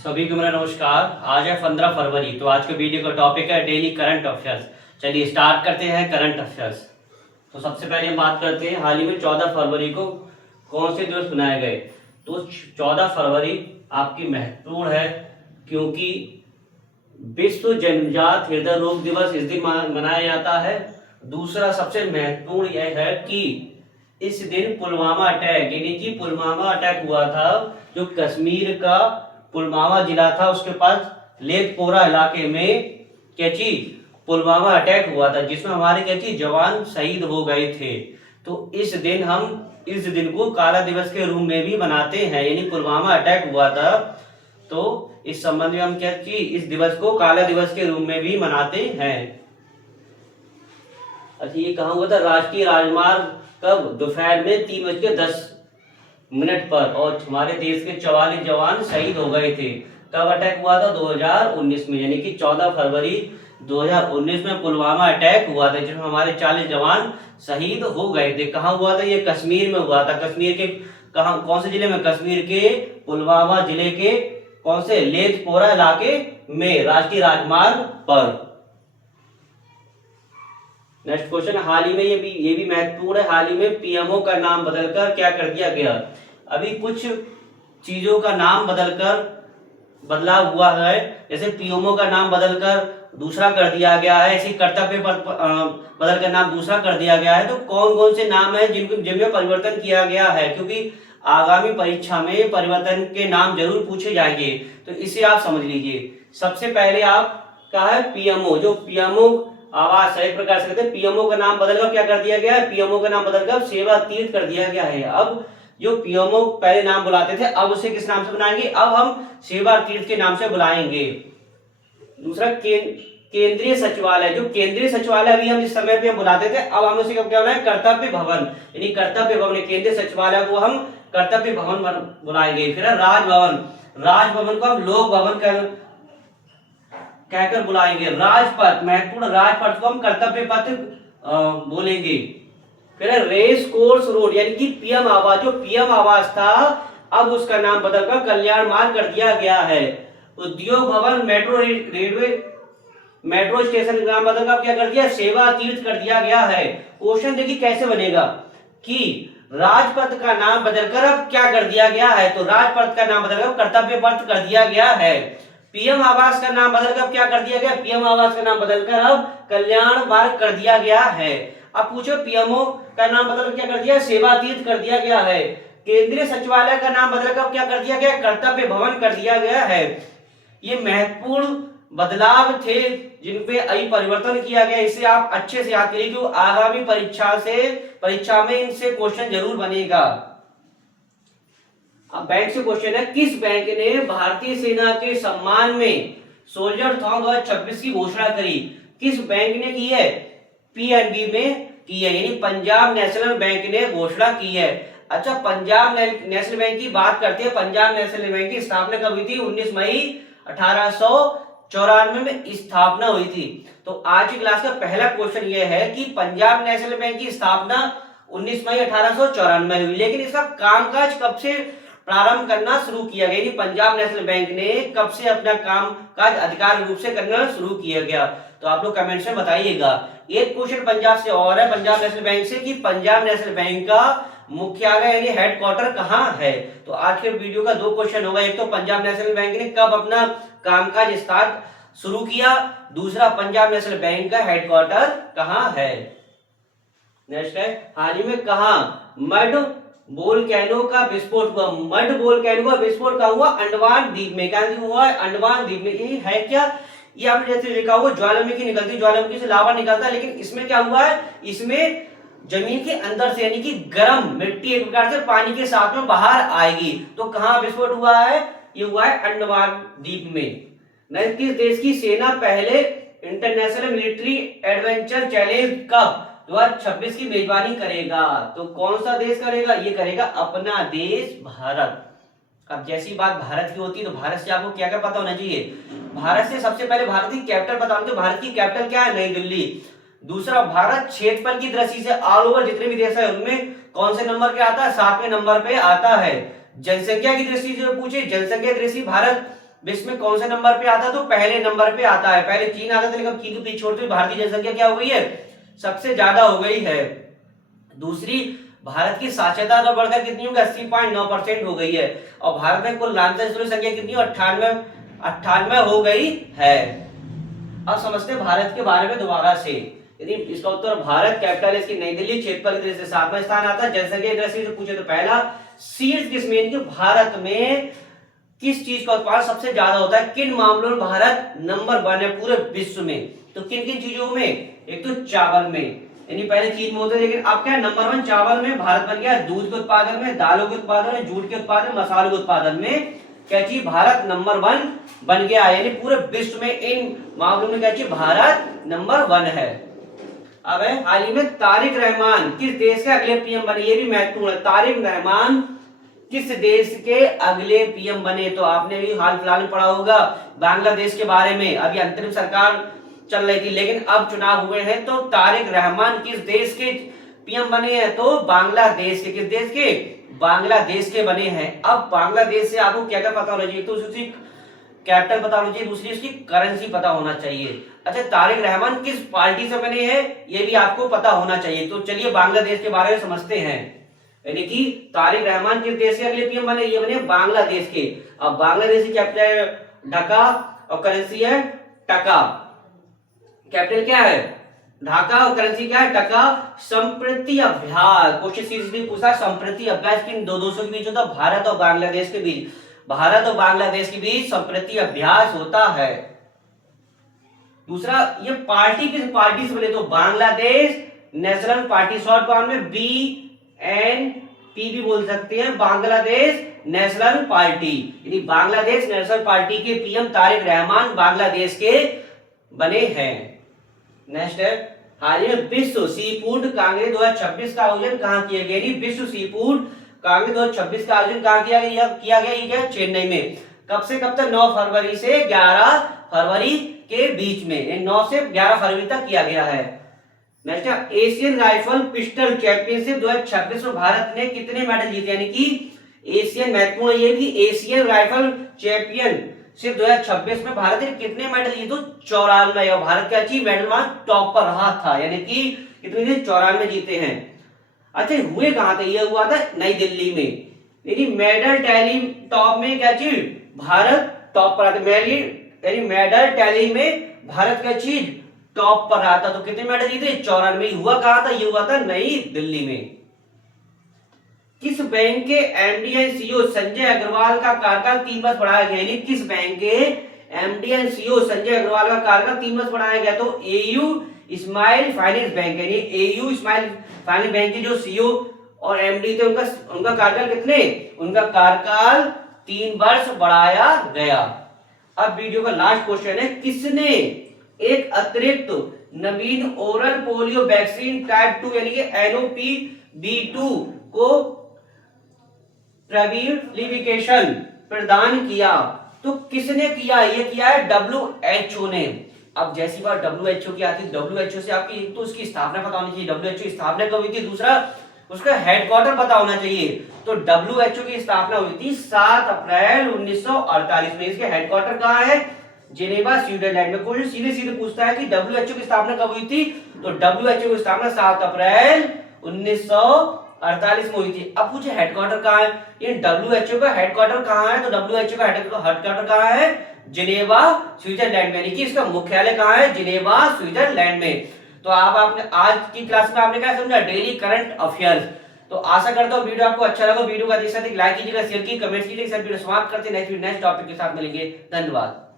सभी को मेरा नमस्कार। आज है 15 फरवरी। तो आज के वीडियो का टॉपिक है डेली करंट अफेयर्स। चलिए स्टार्ट करते हैं करंट अफेयर्स। तो सबसे पहले हम बात करते हैं हाल ही में 14 फरवरी को कौन से दिवस मनाए गए। तो 14 फरवरी आपकी महत्वपूर्ण है क्योंकि विश्व जन्मजात हृदय रोग दिवस इस दिन मनाया जाता है। दूसरा सबसे महत्वपूर्ण यह है कि इस दिन पुलवामा अटैक यानी कि पुलवामा अटैक हुआ था, जो कश्मीर का पुलवामा जिला था उसके पास लेथपोरा इलाके में क्या चीज पुलवामा अटैक हुआ था, जिसमें हमारे क्या चीज जवान शहीद हो गए थे। तो इस दिन हम इस दिन को काला दिवस के रूप में भी मनाते हैं, यानी पुलवामा अटैक हुआ था तो इस संबंध में हम क्या चीज इस दिवस को काला दिवस के रूप में भी मनाते हैं। अच्छा, ये कहाँ हुआ था? राष्ट्रीय राजमार्ग कब? दोपहर में 3:10 पर, और हमारे देश के 44 जवान शहीद हो गए थे। कब अटैक हुआ था? 2019 में, यानी कि 14 फरवरी 2019 में पुलवामा अटैक हुआ था, जिसमें हमारे 40 जवान शहीद हो गए थे। कहाँ हुआ था? ये कश्मीर में हुआ था। कश्मीर के कहाँ, कौन से जिले में? कश्मीर के पुलवामा जिले के कौन से लेथपोरा इलाके में, राष्ट्रीय राजमार्ग पर। नेक्स्ट क्वेश्चन, हाल ही में ये भी महत्वपूर्ण है। हाल ही में पीएमओ का नाम बदलकर क्या कर दिया गया? अभी कुछ चीजों का नाम बदलाव हुआ है, जैसे पीएमओ का नाम बदलकर दूसरा कर दिया गया है, ऐसे कर्तव्य पर बदलकर नाम दूसरा कर दिया गया है। तो कौन कौन से नाम है जिनमें परिवर्तन किया गया है? क्योंकि आगामी परीक्षा में परिवर्तन के नाम जरूर पूछे जाएंगे, तो इसे आप समझ लीजिए। सबसे पहले आपका है पीएमओ, जो पीएमओ आवास है, एक प्रकार से कहते हैं। पीएमओ का नाम बदलकर क्या कर दिया गया है? पीएमओ का नाम बदलकर सेवा तीर्थ कर दिया गया है। अब जो पीएमओ पहले नाम बुलाते थे, अब उसे किस नाम से बुलाएंगे? अब हम सेवा तीर्थ के नाम से बुलाएंगे। दूसरा केंद्रीय सचिवालय, जो केंद्रीय सचिवालय अभी हम इस समय पे बुलाते थे, अब हम उसे क्या बुलाएंगे? कर्तव्य भवन, यानी कर्तव्य भवन। केंद्रीय सचिवालय को हम कर्तव्य भवन बुलाएंगे। फिर राजभवन, राजभवन को हम लोक भवन कहकर बुलाएंगे। राजपथ, महत्वपूर्ण राजपथ को हम कर्तव्य पथ बोलेंगे। फिर रेस कोर्स रोड, यानी कि पीएम आवास, जो पीएम आवास था अब उसका नाम बदलकर कल्याण मार्ग कर दिया गया है। उद्योग भवन, मेट्रो रेलवे मेट्रो स्टेशन का नाम बदलकर क्या कर दिया? सेवा तीर्थ कर दिया गया है। क्वेश्चन देखिए कैसे बनेगा कि राजपथ का नाम बदलकर अब क्या कर दिया गया है? तो राजपथ का नाम बदलकर कर्तव्य पथ कर दिया गया है। पीएम आवास का नाम बदलकर क्या कर दिया गया? पीएम आवास का नाम बदलकर अब कल्याण मार्ग कर दिया गया है। अब पूछो पीएमओ का नाम बदलकर क्या कर दिया? सेवा तीर्थ कर दिया गया है। केंद्रीय सचिवालय का नाम बदलकर क्या कर दिया गया? कर्तव्य भवन कर दिया गया है। ये महत्वपूर्ण बदलाव थे जिनपे अभी परिवर्तन किया गया। इसे आप अच्छे से याद करिए, क्योंकि आगामी परीक्षा में इनसे क्वेश्चन जरूर बनेगा। अब बैंक से क्वेश्चन है, किस बैंक ने भारतीय सेना के सम्मान में सोल्जरथॉन 2026 की घोषणा करी? किस बैंक ने की है? पीएनबी में की है, यानी पंजाब नेशनल बैंक ने घोषणा की है। अच्छा, पंजाब नेशनल बैंक की बात करते हैं। पंजाब नेशनल बैंक की स्थापना कब हुई थी? 19 मई 1894 में स्थापना हुई थी। तो आज की क्लास का पहला क्वेश्चन यह है कि पंजाब नेशनल बैंक की स्थापना 19 मई 1894 में हुई, लेकिन इसका कामकाज कब से प्रारंभ करना शुरू किया गया? यानी पंजाब नेशनल बैंक ने कब से अपना कामकाज अधिकार रूप से करना शुरू किया गया? तो आप लोग कमेंट्स में बताइएगा। एक क्वेश्चन पंजाब से और है, पंजाब नेशनल बैंक से, कि पंजाब नेशनल बैंक का मुख्यालय यानी हेडक्वार्टर कहाँ है? तो आज के वीडियो का दो क्वेश्चन होगा। एक तो पंजाब नेशनल बैंक ने कब अपना कामकाज स्टार्ट शुरू किया, दूसरा पंजाब नेशनल बैंक का हेडक्वार्टर कहाँ है। नेक्स्ट है, हाल ही में कहाँ मड वोल्केनो का विस्फोट हुआ? मड वोल्केनो का विस्फोट कहाँ हुआ? अंडमान द्वीप में। क्या हुआ है? अंडमान द्वीप में। ये है क्या? ये आपने जैसे लिखा हुआ ज्वालामुखी निकलती, ज्वालामुखी से लावा निकलता है, लेकिन इसमें क्या हुआ है? इसमें जमीन के अंदर से, यानी कि गर्म मिट्टी एक प्रकार से पानी के साथ में बाहर आएगी। तो कहाँ विस्फोट हुआ है? ये हुआ है अंडमान द्वीप में। किस देश की सेना पहले इंटरनेशनल मिलिट्री एडवेंचर चैलेंज कब 2026 की मेजबानी करेगा? तो कौन सा देश करेगा? ये करेगा अपना देश भारत। अब जैसी बात भारत की होती है तो भारत से आपको क्या क्या पता होना चाहिए? भारत से सबसे पहले भारत की कैपिटल पता होनी चाहिए। भारत की कैपिटल क्या है? नई दिल्ली। दूसरा, भारत क्षेत्रफल की दृष्टि से ऑल ओवर जितने भी देश है उनमें कौन से नंबर पे आता है? 7वें नंबर पे आता है। जनसंख्या की दृष्टि से पूछे, जनसंख्या की दृष्टि भारत विश्व में कौन से नंबर पे आता है? तो पहले नंबर पे आता है। पहले चीन आता था, लेकिन चीन को पीछे छोड़ते हुए भारत की जनसंख्या क्या हो गई है? सबसे ज्यादा हो गई है। दूसरी, भारत की साक्षरता दर बढ़कर कितनी होगी? 80.9% हो गई है। और भारत में कुल लाखों की संख्या कितनी? 98 हो गई है। अब समझते हैं भारत के बारे में दोबारा से। यदि इसका उत्तर भारत, कैपिटल इसकी नई दिल्ली, क्षेत्रफल की दृष्टि से 7वां स्थान आता है। जनसंख्या की दृष्टि से पूछे तो पहला। सीड्स किस में? भारत में किस चीज का उत्पादन सबसे ज्यादा होता है? किन मामलों में भारत नंबर 1 है पूरे विश्व में? तो किन किन चीजों में? एक तो चावल में, यानी पहले चीन में होते, लेकिन अब क्या नंबर 1 चावल में भारत बन गया। दूध के उत्पादन में, दालों के उत्पादन में, जूट के उत्पादन, मसालों के उत्पादन में क्या चीज? भारत नंबर 1 बन गया, यानी पूरे विश्व में इन मामलों में क्या चीज? भारत नंबर 1 है। अब है हाल ही में तारिक रहमान किस देश के अगले पीएम बने? ये भी महत्वपूर्ण है। तारिक रहमान किस देश के अगले पीएम बने? तो आपने भी हाल फिलहाल में पढ़ा होगा बांग्लादेश के बारे में। अभी अंतरिम सरकार चल रही थी, लेकिन अब चुनाव हुए हैं, तो तारिक रहमान किस देश के पीएम बने हैं? तो बांग्लादेश के। किस देश के? बांग्लादेश के बने हैं। अब बांग्लादेश से आपको क्या क्या पता होना चाहिए? तो उसकी कैपिटल पता होना चाहिए, दूसरी उसकी करेंसी पता होना चाहिए। अच्छा, तारिक रहमान किस पार्टी से बने हैं? ये भी आपको पता होना चाहिए। तो चलिए बांग्लादेश के बारे में समझते हैं। यानी कि तारिक रहमान किस देश के अगले पीएम बने? ये बने बांग्लादेश के। अब बांग्लादेश की कैपिटल ढाका और करेंसी है टका। कैपिटल क्या है? ढाका और करेंसी क्या है? टका। संप्रति अभ्यास, क्वेश्चन सीरीज पूछा, संप्रति अभ्यास किन दो देशों के बीच होता है? भारत और बांग्लादेश के बीच। भारत और बांग्लादेश के बीच संप्रति अभ्यास होता है। दूसरा, ये पार्टी किस पार्टी से बने? तो Bangladesh national party, short form में BNP भी बोल सकते हैं, बांग्लादेश नेशनल पार्टी। यानी बांग्लादेश नेशनल पार्टी के पीएम तारिक रहमान बांग्लादेश के बने हैं। नेक्स्ट है, हाल ही में विश्व सी फूड कांग्रेस 2026 का आयोजन कहां किया गया? विश्व सी फूड कांग्रेस 2026 का आयोजन कहां किया गया? ये क्या? चेन्नई में। कब से कब तक? 9 फरवरी से 11 फरवरी के बीच में, 9 से 11 फरवरी तक किया गया है। नेक्स्ट है, एशियन राइफल पिस्टल चैंपियनशिप 2026 में भारत ने कितने मेडल जीते? यानी कि एशियन, महत्वपूर्ण ये भी, एशियन राइफल चैंपियनशिप 2026 में भारत ने कितने मेडल जीते? तो 94। और भारत क्या चीज? मेडल वहां टॉप पर रहा था, यानी कि कितने? 94 जीते हैं। अच्छा, हुए कहां थे? ये हुआ था नई दिल्ली में। यानी मेडल टैली टॉप में क्या चीज? भारत टॉप पर आता। यानी मेडल टैली में भारत क्या चीज? टॉप पर रहा था। तो कितने मेडल जीते? 94। हुआ कहां था? ये हुआ था नई दिल्ली में। किस बैंक के MD and CEO Sanjay Agarwal का कार्यकाल 3 वर्ष बढ़ाया गया? यानी किस बैंक के MD and CEO Sanjay Agarwal का कार्यकाल 3 वर्ष बढ़ाया गया? तो एयू स्माइल फाइनेंस बैंक, यानी एयू स्माइल फाइनेंस बैंक के जो सीईओ और एमडी थे, उनका कार्यकाल कितने? उनका कार्यकाल 3 वर्ष बढ़ाया गया। अब वीडियो का लास्ट क्वेश्चन है, किसने एक अतिरिक्त नवीन ओरल पोलियो वैक्सीन टाइप 2 यानी कि NOPV2 को प्रेविलिफिकेशन प्रदान किया? तो किसने किया? ये किया है WHO ने। अब जैसी बात WHO की आती है, WHO से आपकी तो उसकी स्थापना पता होनी चाहिए, WHO की स्थापना कब हुई थी, दूसरा उसका हेडक्वार्टर पता होना चाहिए। तो WHO की स्थापना हुई थी 7 अप्रैल 1948 में। इसके हेडक्वार्टर कहाँ है? जेनेवा, स्विट्जरलैंड में। कोई सीधे सीधे पूछता है कि WHO की स्थापना कब हुई थी, तो WHO की स्थापना 7 अप्रैल 1948 में हुई थी। अब पूछे हेडक्वार्टर कहाँ है? ये WHO का हेडक्वार्टर कहाँ है? तो WHO का हेडक्वार्टर कहाँ है? जिनेवा, स्विट्जरलैंड में। यानी कि इसका मुख्यालय कहाँ है? जिनेवा, स्विट्जरलैंड में। तो आपने आज की क्लास में आपने क्या समझा? Daily current affairs. तो आशा करता हूँ वीडियो आपको अच्छा लगा। वीडियो का लाइक कीजिएगा, शेयर कीजिए, कमेंट कीजिएगा। वीडियो समाप्त करते हैं, नेक्स्ट टॉपिक के साथ मिलेंगे। धन्यवाद।